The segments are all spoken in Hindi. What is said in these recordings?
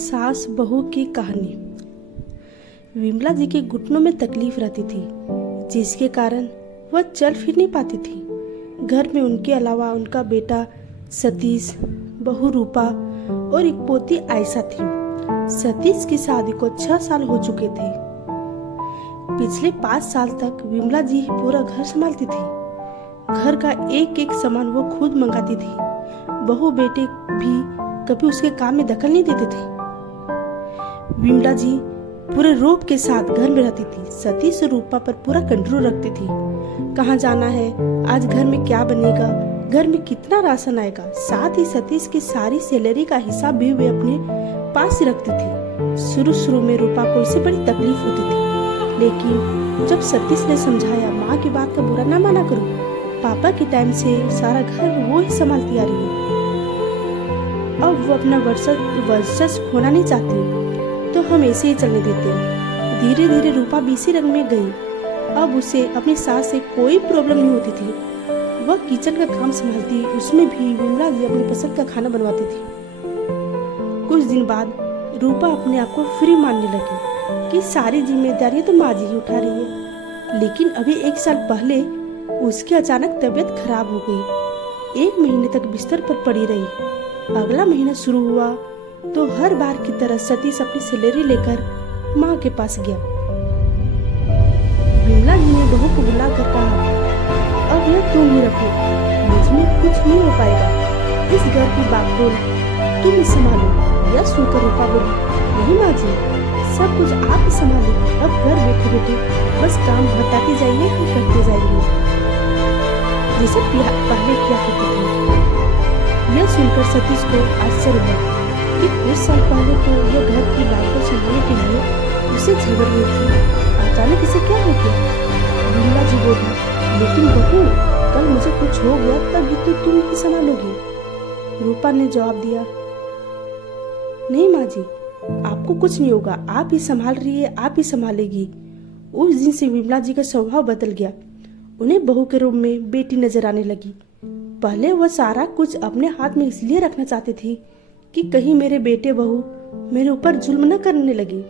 सास बहू की कहानी। विमला जी के घुटनों में तकलीफ रहती थी, जिसके कारण वह चल फिर नहीं पाती थी। घर में उनके अलावा उनका बेटा सतीश, बहू रूपा और एक पोती आयशा थी। सतीश की शादी को 6 साल हो चुके थे। पिछले 5 साल तक विमला जी पूरा घर संभालती थी। घर का एक एक सामान वो खुद मंगाती थी। बहू बेटे भी कभी उसके काम में दखल नहीं देते थे। विमला जी पूरे रूप के साथ घर में रहती थी। सतीश और रूपा पर पूरा कंट्रोल रखती थी। कहाँ जाना है, आज घर में क्या बनेगा, घर में कितना राशन आएगा। साथ ही सतीश की सारी सैलरी का हिसाब भी वे अपने पास ही रखती थी। शुरू में रूपा को इससे बड़ी तकलीफ होती थी, लेकिन जब सतीश ने समझाया, माँ की बात का बुरा ना माना करो, पापा के टाइम से सारा घर वो ही संभालती आ रही है। अब वो अपना वर्चस्व खोना नहीं चाहती, तो हम ऐसे ही चलने देते हैं। धीरे धीरे रूपा भी इसी रंग में गई। अब उसे अपनी सास से कोई प्रॉब्लम नहीं होती थी। वह किचन का काम संभालती, उसमें भी विमला जी अपनी पसंद का खाना बनवाती थी। कुछ दिन बाद रूपा अपने आप को फ्री मानने लगी कि सारी जिम्मेदारी तो माँ जी ही उठा रही है। लेकिन अभी 1 साल पहले उसकी अचानक तबीयत खराब हो गई। 1 महीने तक बिस्तर पर पड़ी रही। अगला महीना शुरू हुआ तो हर बार की तरह सतीश अपनी सैलरी लेकर माँ के पास गया। विमला जी ने बहू को बुलाकर कहा, अब यह तुम ही रखो, मुझमें कुछ नहीं हो पाएगा। इस घर की बागडोर तुम ही संभालो। यह सुनकर रूपा बोली, नहीं माँ जी, सब कुछ आप ही संभालेंगे। अब घर बैठे बैठे बस काम बताते जाइए, हम करते जाएंगे, जैसे पहले किया करते थे। यह सुनकर सतीश को आश्चर्य हुआ कि कुछ साल पहले तो यह घर की बागडोर संभालने के लिए उसे झगड़ रही थी। अचानक इसे क्या हो गया? विमला जी बोली, लेकिन बहू, कल मुझे कुछ हो गया तब तो तुम ही संभालोगी। रूपा ने जवाब दिया, नहीं माँ जी, आपको कुछ नहीं होगा, आप ही संभाल रही है, आप ही संभालेगी। उस दिन से विमला जी का स्वभाव बदल गया। उन्हें बहू के रूप में बेटी नजर आने लगी। पहले वह सारा कुछ अपने हाथ में इसलिए रखना चाहती थी कि कहीं मेरे बेटे बहू मेरे ऊपर जुल्म न करने लगे,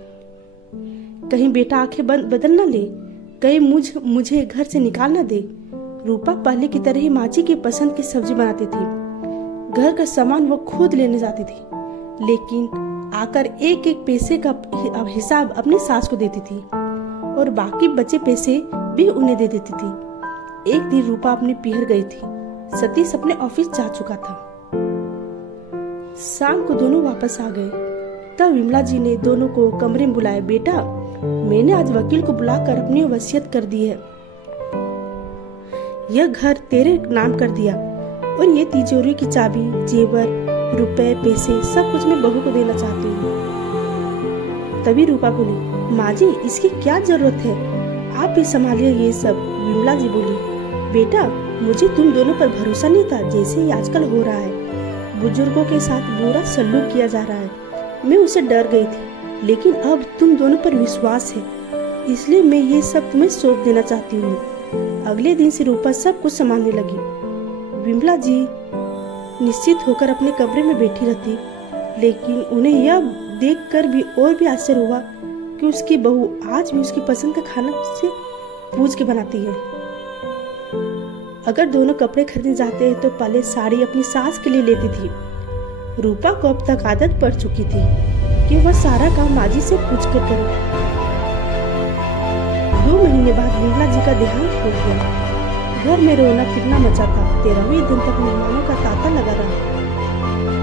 कहीं बेटा आंखें बदल न ले, कहीं मुझे घर से निकाल न दे। रूपा पहले की तरह ही माँ जी की पसंद की सब्जी बनाती थी। घर का सामान वो खुद लेने जाती थी, लेकिन आकर एक एक पैसे का हिसाब अपनी सास को देती थी और बाकी बचे पैसे भी उन्हें दे देती थी। एक दिन रूपा अपने पीहर गई थी। सतीश अपने ऑफिस जा चुका था। शाम को दोनों वापस आ गए। तब विमला जी ने दोनों को कमरे में बुलाया, बेटा, मैंने आज वकील को बुलाकर अपनी वसीयत कर दी है। यह घर तेरे नाम कर दिया और ये तिजोरी की चाबी, जेवर, रुपए, पैसे सब कुछ मैं बहू को देना चाहती हूँ। तभी रूपा बोली, माँ जी, इसकी क्या जरूरत है, आप ही संभालिए ये सब। विमला जी बोली, बेटा, मुझे तुम दोनों पर भरोसा नहीं था, जैसे ही आजकल हो रहा है। बुजुर्गों के साथ बुरा सलूक किया जा रहा है। मैं उसे डर गई थी, लेकिन अब तुम दोनों पर विश्वास है, इसलिए मैं ये सब तुम्हें सौंप देना चाहती हूँ। अगले दिन से रूपा सब कुछ संभालने लगी। विमला जी निश्चित होकर अपने कमरे में बैठी रहती, लेकिन उन्हें यह देखकर भी और भी आश्चर्य हुआ कि उसकी बहू आज भी उसकी पसंद का खाना उससे पूछ के बनाती है। अगर दोनों कपड़े खरीदने जाते हैं तो पहले साड़ी अपनी सास के लिए लेती थी। रूपा को अब तक आदत पड़ चुकी थी कि वह सारा काम माँ जी से पूछ कर करे। 2 महीने बाद विमला जी का देहांत हो गया। घर में रौनक कितना मचा था। 13वें दिन तक मेहमानों का तांता लगा रहा।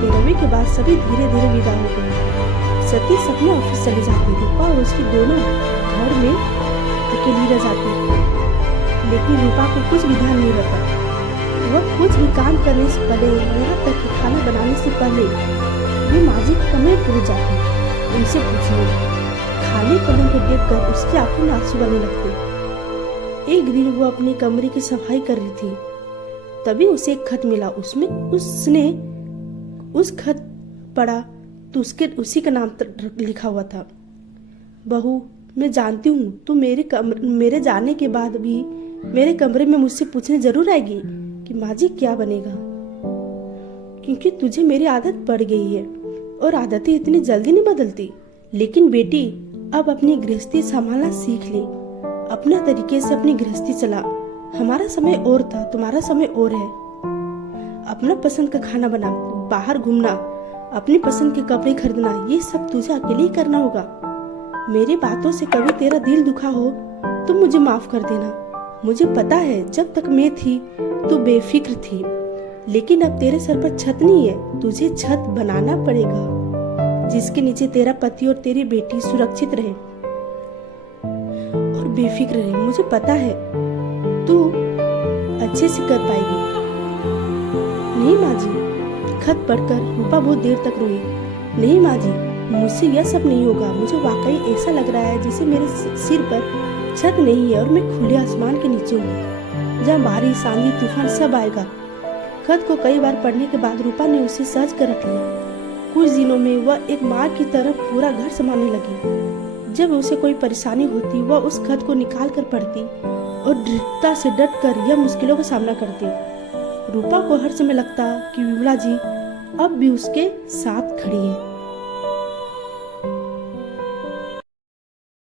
13वें के बाद सभी धीरे धीरे विदा हो गए। सतीश अपने ऑफिस चले जाते। रूपा और उसकी दोनों घर में अकेली रह जाती, लेकिन रूपा को कुछ भी ध्यान नहीं रहता। वह कुछ भी काम करने से पहले, यहाँ तक कि खाना बनाने से पहले, वो माँ जी के कमरे पहुँच जाती, उनसे पूछने। खाली पलंग को देखकर उसकी आंखों में आंसू आने लगते। एक दिन वो अपने कमरे की सफाई कर रही थी, तभी उसे एक खत मिला। उसने उस खत पढ़ा तो उसी का नाम लिखा हुआ था, बहू, मैं जानती हूँ तू मेरे जाने के बाद भी मेरे कमरे में मुझसे पूछने जरूर आएगी कि माँ जी क्या बनेगा, क्योंकि तुझे मेरी आदत पड़ गई है। और आदतें इतनी जल्दी नहीं बदलती। लेकिन बेटी, अब अपनी गृहस्थी संभालना सीख ले। अपना तरीके से अपनी गृहस्थी चला। हमारा समय और था, तुम्हारा समय और है। अपना पसंद का खाना बना, बाहर घूमना, अपनी पसंद के कपड़े खरीदना, ये सब तुझे अकेले ही करना होगा। मेरी बातों से कभी तेरा दिल दुखा हो तो मुझे माफ कर देना। मुझे पता है जब तक मैं थी तू बेफिक्र थी, लेकिन अब तेरे सर पर छत नहीं है, तुझे छत बनाना पड़ेगा जिसके नीचे तेरा पति और तेरी बेटी सुरक्षित रहे और बेफिक्र रहे। मुझे पता है तू अच्छे से कर पाएगी। नहीं माँ जी, खत पढ़कर रूपा बहुत देर तक रोई। नहीं माँ जी, मुझसे यह सब नहीं होगा। मुझे वाकई ऐसा लग रहा है जैसे मेरे सिर पर छत नहीं है और मैं खुले आसमान के नीचे हूँ, जहाँ बारिश, आंधी, तूफान सब आएगा। खत को कई बार पढ़ने के बाद रूपा ने उसे सज कर रख लिया। कुछ दिनों में वह एक माँ की तरह पूरा घर संभालने लगी। जब उसे कोई परेशानी होती वह उस खत को निकाल कर पढ़ती और दृढ़ता से डट कर यह मुश्किलों का सामना करती। रूपा को हर समय लगता कि विमला जी अब भी उसके साथ खड़ी है।